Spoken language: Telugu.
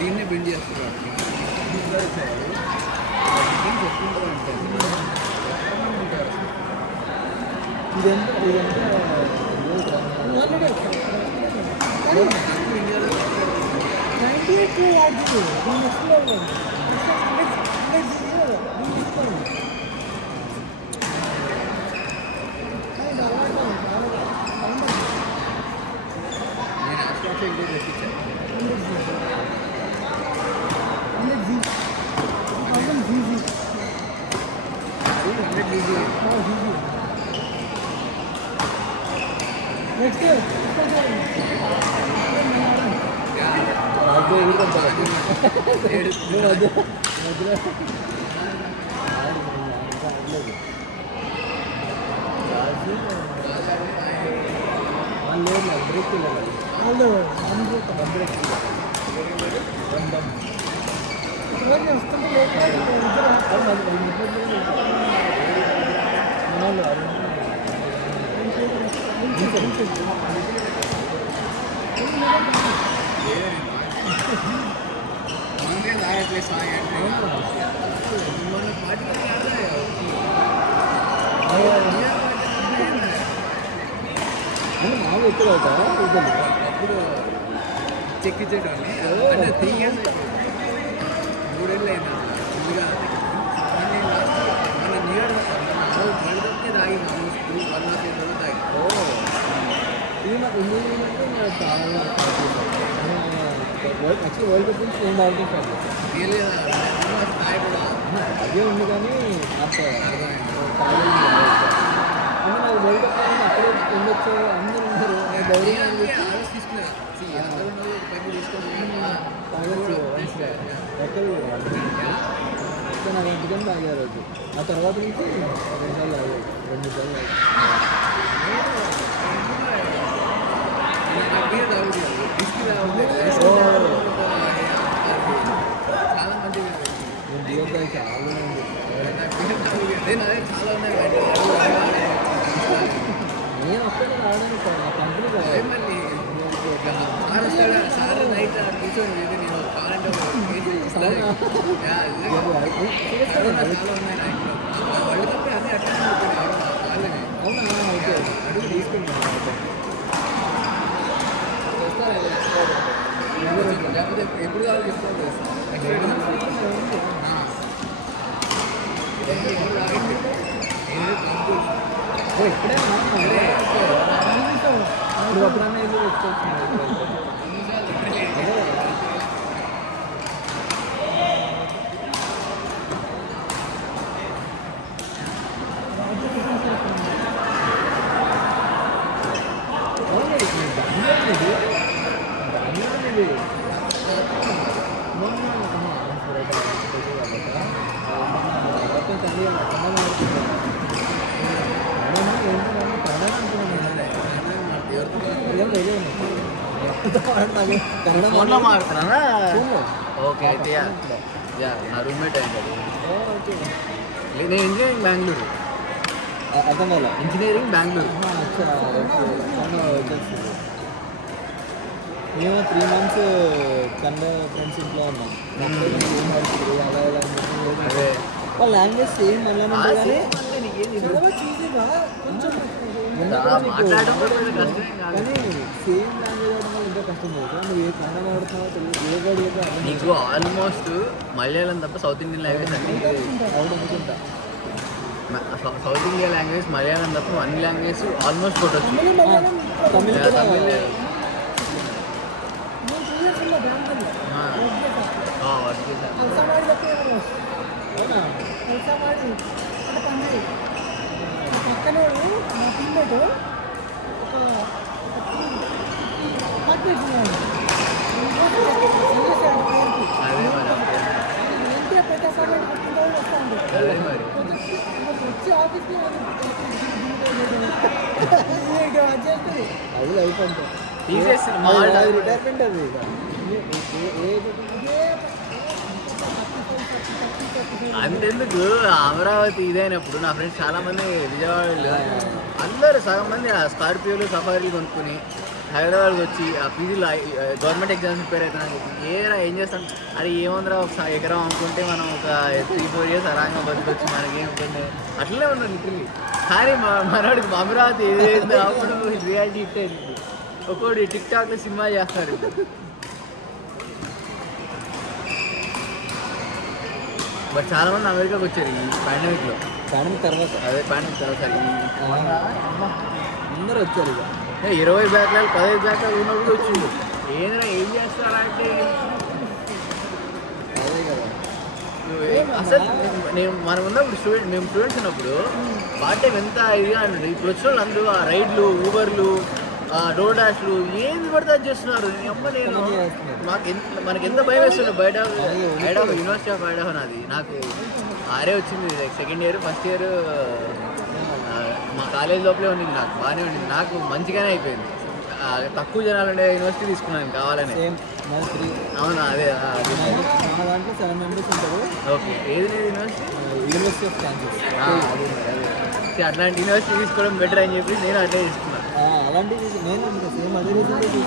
దీన్నే బిల్డ్ చేస్తున్నారు చెక్కించేటోని అంటే 3 ఇయర్స్ 3 ఏళ్ళు అయినా ఇంకా మన న్యూ ఇయర్ పడితే తాగి యాక్చువల్లీ వరల్డ్ కప్ నుంచి నేను ఆడుతుంటాను అదే ఉంది కానీ నాకు వరల్డ్ కప్ అక్కడే ఉండొచ్చు అందరూ ఉన్నారు ధైర్యం నాకు ఇంటికని తాగా రోజు ఆ తర్వాత నుంచి 2 సార్లు తాగారు 2 సార్లు చాలా మంది చాలా ఉంది చాలా ఉన్నాయి నేను వస్తాను రావడానికి నా కంపెనీ కదా మళ్ళీ సార్ నైట్ కూర్చొని నేను కావాలంటే చాలా ఉన్నాయి వరల్డ్ కప్ అన్నీ అట్లా అవునా ఓకే అడుగు తీసుకుంటాను లేకపోతే ఎప్పుడు కావాలి చెప్తాను ఇప్పుడు అప్పుడన్నా ఇల్లు తెచ్చుకోవచ్చు ఫోన్లో మాట్లాడుతున్నానా? ఓకే అయితే యా నా రూమ్మేట్ అయింది. నేను ఇంజనీరింగ్ బెంగళూరు. అర్థం కాల ఇంజనీరింగ్ బెంగళూరు. మేము 3 months కన్నడ ఫ్రెండ్స్ ఇంట్లో ఉన్నాం. అలా ఇలా అదే వాళ్ళ లాంగ్వేజ్ సేమ్ అలానే ఉంటుంది కానీ మాట్లాడడం కూడా పెద్ద కష్టమేం కాదు. కానీ సేమ్ లాంగ్వేజ్ అవడం వల్ల ఇంకా కష్టం లేదు. నువ్వు ఏ కన్నడ వాడుతున్నావో తెలియదు, ఏ గాడు ఏదో నీకు ఆల్మోస్ట్ మలయాళం తప్ప సౌత్ ఇండియన్ లాంగ్వేజ్ అన్ని అవును అనుకుంటా. సౌత్ ఇండియా లాంగ్వేజ్ మలయాళం తప్ప అన్ని లాంగ్వేజ్ ఆల్మోస్ట్ కొట్టచ్చు. తమిళ కూడా పక్కనోడు మా టీమ్మేట్ ఒక ఏంటి పెద్ద సమయం వస్తాను వచ్చి ఆఫీస్కి అది లైఫ్ అంటే రిటైర్మెంట్ అది. అంతెందుకు అమరావతి ఇదైనప్పుడు నా ఫ్రెండ్స్ చాలా మంది విజయవాడలో అందరూ సగం మంది ఆ స్కార్పియోలు సఫారీలు కొనుక్కుని హైదరాబాద్కి వచ్చి ఆ పీజీలో గవర్నమెంట్ ఎగ్జామ్స్ ప్రిపేర్ అవుతున్నాను ఏం చేస్తాం అది ఏముందిరా ఒక ఎకరం అనుకుంటే మనం ఒక 3-4 years ఆరాంగా బతికొచ్చి మనకేం ఉంటుంది అట్లనే ఉన్నాం లిటరల్లీ. కానీ మనవాడికి అమరావతి ఏదైతే అప్పుడు రియాలిటీ హిట్ అయింది. ఒక్కోటి టిక్ టాక్లో సినిమా చేస్తారు. బట్ చాలా మంది అమెరికాకి వచ్చారు ఈ పాండమిక్లో. పాండమిక్ తర్వాత అదే పాండమిక్ తర్వాత అందరూ వచ్చారు. ఇక 20 బ్యాక్లాగ్ 15 బ్యాక్లాగ్ ఉన్నప్పుడు వచ్చిండు. ఏదైనా ఏం చేస్తారా అంటే అదే కదా. అసలు మనం ఉన్నప్పుడు మేము స్టూడెంట్స్ ఉన్నప్పుడు పార్ట్ టైం ఎంత ఇదిగా అండి. ఇప్పుడు వచ్చిన వాళ్ళు అందరూ ఆ రైడ్లు ఊబర్లు డోర్ డాష్లు ఏది పడితే అది చేస్తున్నారు. నేను మనకి ఎంత భయం వేస్తుండే బయట యూనివర్సిటీ ఆఫ్ ఐడాహో నాది. నాకు ఆరే వచ్చింది సెకండ్ ఇయర్ ఫస్ట్ ఇయర్ మా కాలేజ్ లోపలే ఉండింది. నాకు బాగానే ఉండింది. నాకు మంచిగానే అయిపోయింది. తక్కువ జనాలు ఉండే యూనివర్సిటీ తీసుకున్నాను కావాలని. అవునా అదే మా దాంట్లో 7 members ఉంటారు. ఓకే ఏది లేదు యూనివర్సిటీ ఆఫ్ కాన్సెస్. అట్లాంటి యూనివర్సిటీ తీసుకోవడం బెటర్ అని చెప్పి నేను అట్లే తీసుకున్నాను. అలాంటివి నేను సేమ్ అదే రీజన్